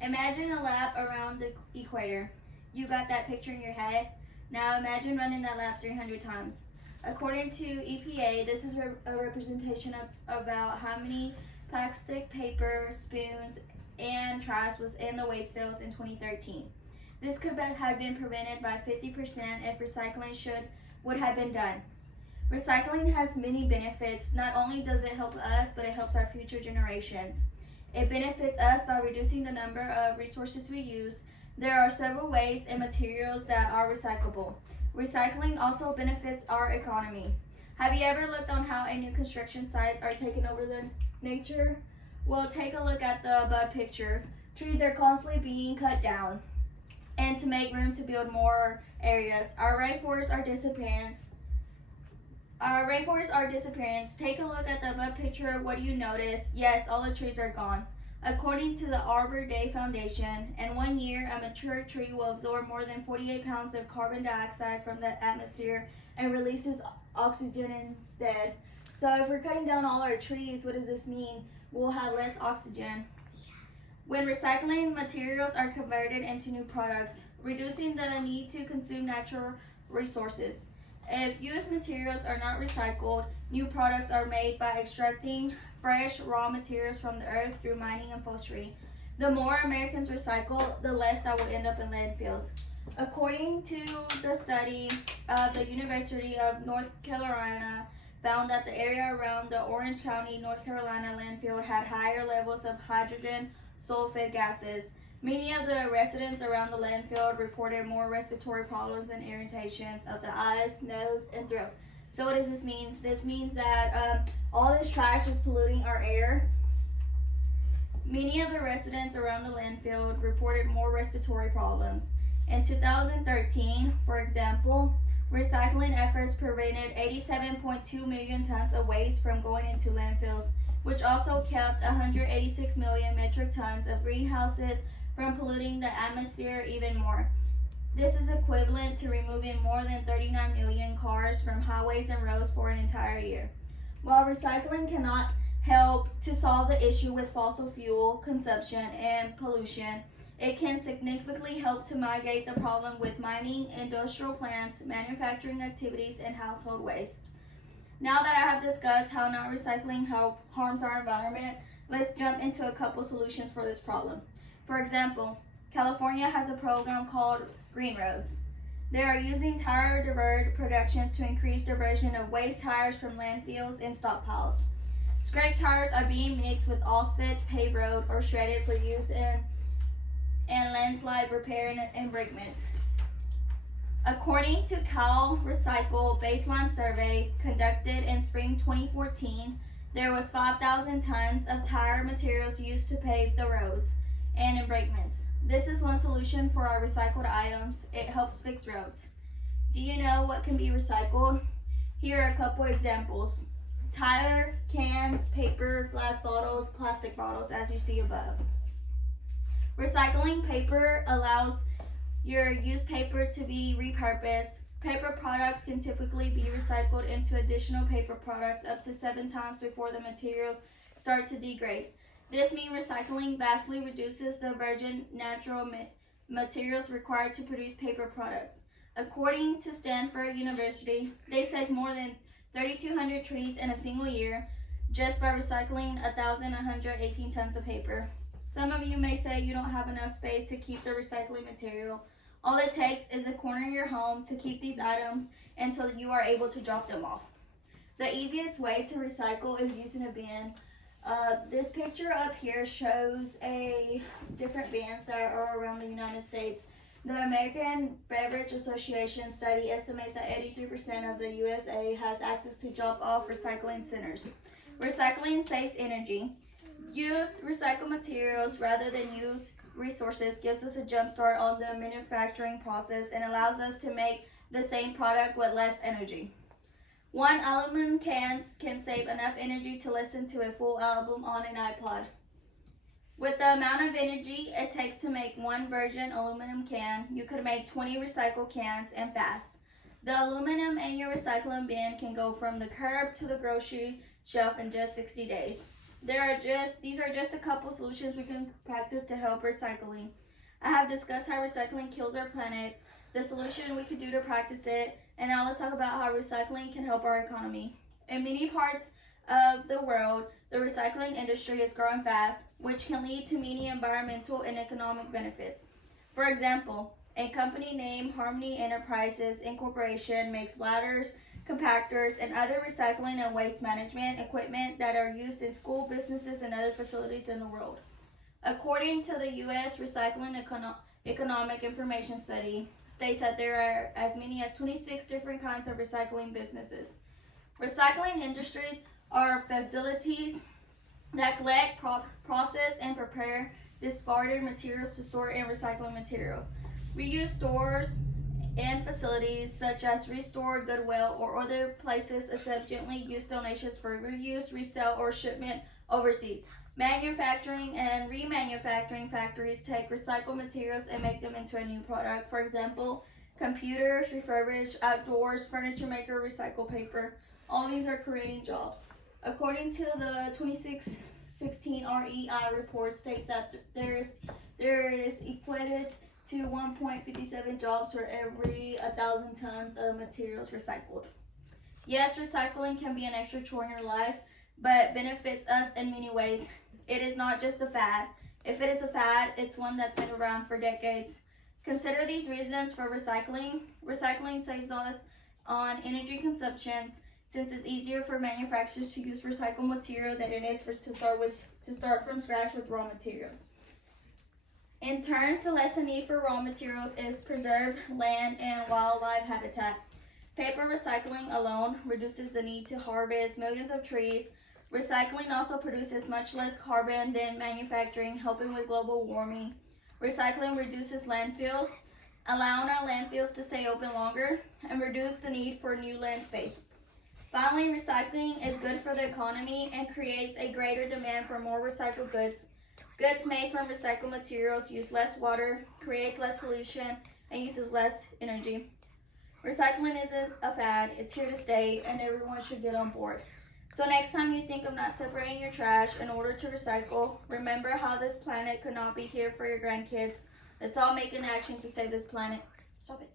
Imagine a lap around the equator. You got that picture in your head? Now imagine running that lap 300 times. According to EPA, this is a representation of about how many plastic, paper, spoons, and trash was in the waste fields in 2013. This could have been prevented by 50% if recycling would have been done. Recycling has many benefits. Not only does it help us, but it helps our future generations. It benefits us by reducing the number of resources we use. There are several ways and materials that are recyclable. Recycling also benefits our economy. Have you ever looked on how new construction sites are taking over the nature? Well, take a look at the above picture. Trees are constantly being cut down and to make room to build more areas. Our rainforests are disappearing. Take a look at the above picture. What do you notice? Yes, all the trees are gone. According to the Arbor Day Foundation, in 1 year, a mature tree will absorb more than 48 pounds of carbon dioxide from the atmosphere and releases oxygen instead. So if we're cutting down all our trees, what does this mean? We'll have less oxygen. When recycling materials are converted into new products, reducing the need to consume natural resources. If used materials are not recycled, new products are made by extracting fresh raw materials from the earth through mining and forestry. The more Americans recycle, the less that will end up in landfills. According to the study of the University of North Carolina, found that the area around the Orange County, North Carolina landfill had higher levels of hydrogen sulfide gases. Many of the residents around the landfill reported more respiratory problems and irritations of the eyes, nose, and throat. So what does this mean? This means that all this trash is polluting our air. Many of the residents around the landfill reported more respiratory problems. In 2013, for example, recycling efforts prevented 87.2 million tons of waste from going into landfills, which also kept 186 million metric tons of greenhouses from polluting the atmosphere even more. This is equivalent to removing more than 39 million cars from highways and roads for an entire year. While recycling cannot help to solve the issue with fossil fuel consumption and pollution, it can significantly help to mitigate the problem with mining, industrial plants, manufacturing activities, and household waste. Now that I have discussed how not recycling harms our environment, let's jump into a couple solutions for this problem. For example, California has a program called Green Roads. They are using tire divert productions to increase diversion of waste tires from landfills and stockpiles. Scraped tires are being mixed with asphalt, paved road, or shredded for use in landslide repair and embankments. According to Cal Recycle baseline survey conducted in spring 2014, there was 5,000 tons of tire materials used to pave the roads and embankments. This is one solution for our recycled items. It helps fix roads. Do you know what can be recycled? Here are a couple examples. Tire, cans, paper, glass bottles, plastic bottles, as you see above. Recycling paper allows your used paper to be repurposed. Paper products can typically be recycled into additional paper products up to 7 times before the materials start to degrade. This means recycling vastly reduces the virgin natural materials required to produce paper products. According to Stanford University, they saved more than 3,200 trees in a single year just by recycling 1,118 tons of paper. Some of you may say you don't have enough space to keep the recycling material. All it takes is a corner in your home to keep these items until you are able to drop them off. The easiest way to recycle is using a bin. This picture up here shows different bans that are around the United States. The American Beverage Association study estimates that 83% of the USA has access to drop-off recycling centers. Recycling saves energy. Use recycled materials rather than use resources gives us a jump start on the manufacturing process and allows us to make the same product with less energy. 1 aluminum can save enough energy to listen to a full album on an iPod. With the amount of energy it takes to make 1 virgin aluminum can, you could make 20 recycled cans and fast. The aluminum in your recycling bin can go from the curb to the grocery shelf in just 60 days. These are just a couple solutions we can practice to help recycling. I have discussed how recycling kills our planet, the solution we could do to practice it, and now let's talk about how recycling can help our economy. In many parts of the world, the recycling industry is growing fast, which can lead to many environmental and economic benefits. For example, a company named Harmony Enterprises Incorporation makes bladders, compactors, and other recycling and waste management equipment that are used in school, businesses, and other facilities in the world. According to the U.S. Recycling Economic Information Study, states that there are as many as 26 different kinds of recycling businesses. Recycling industries are facilities that collect, process, and prepare discarded materials to sort and recycle material. Reuse stores and facilities such as Restore, Goodwill, or other places accept gently used donations for reuse, resale, or shipment overseas. Manufacturing and remanufacturing factories take recycled materials and make them into a new product. For example, computers, refurbished, outdoors, furniture maker, recycled paper. All these are creating jobs. According to the 2016 REI report, states that there is equated to 1.57 jobs for every 1,000 tons of materials recycled. Yes, recycling can be an extra chore in your life, but benefits us in many ways. It is not just a fad. If it is a fad, it's one that's been around for decades. Consider these reasons for recycling. Recycling saves us on energy consumptions, since it's easier for manufacturers to use recycled material than it is to start from scratch with raw materials. In turn, to lessen need for raw materials is preserved land and wildlife habitat. Paper recycling alone reduces the need to harvest millions of trees. Recycling also produces much less carbon than manufacturing, helping with global warming. Recycling reduces landfills, allowing our landfills to stay open longer and reduce the need for new land space. Finally, recycling is good for the economy and creates a greater demand for more recycled goods. Goods made from recycled materials use less water, creates less pollution, and uses less energy. Recycling isn't a fad, it's here to stay, and everyone should get on board. So next time you think of not separating your trash in order to recycle, remember how this planet could not be here for your grandkids. Let's all make an action to save this planet. Stop it.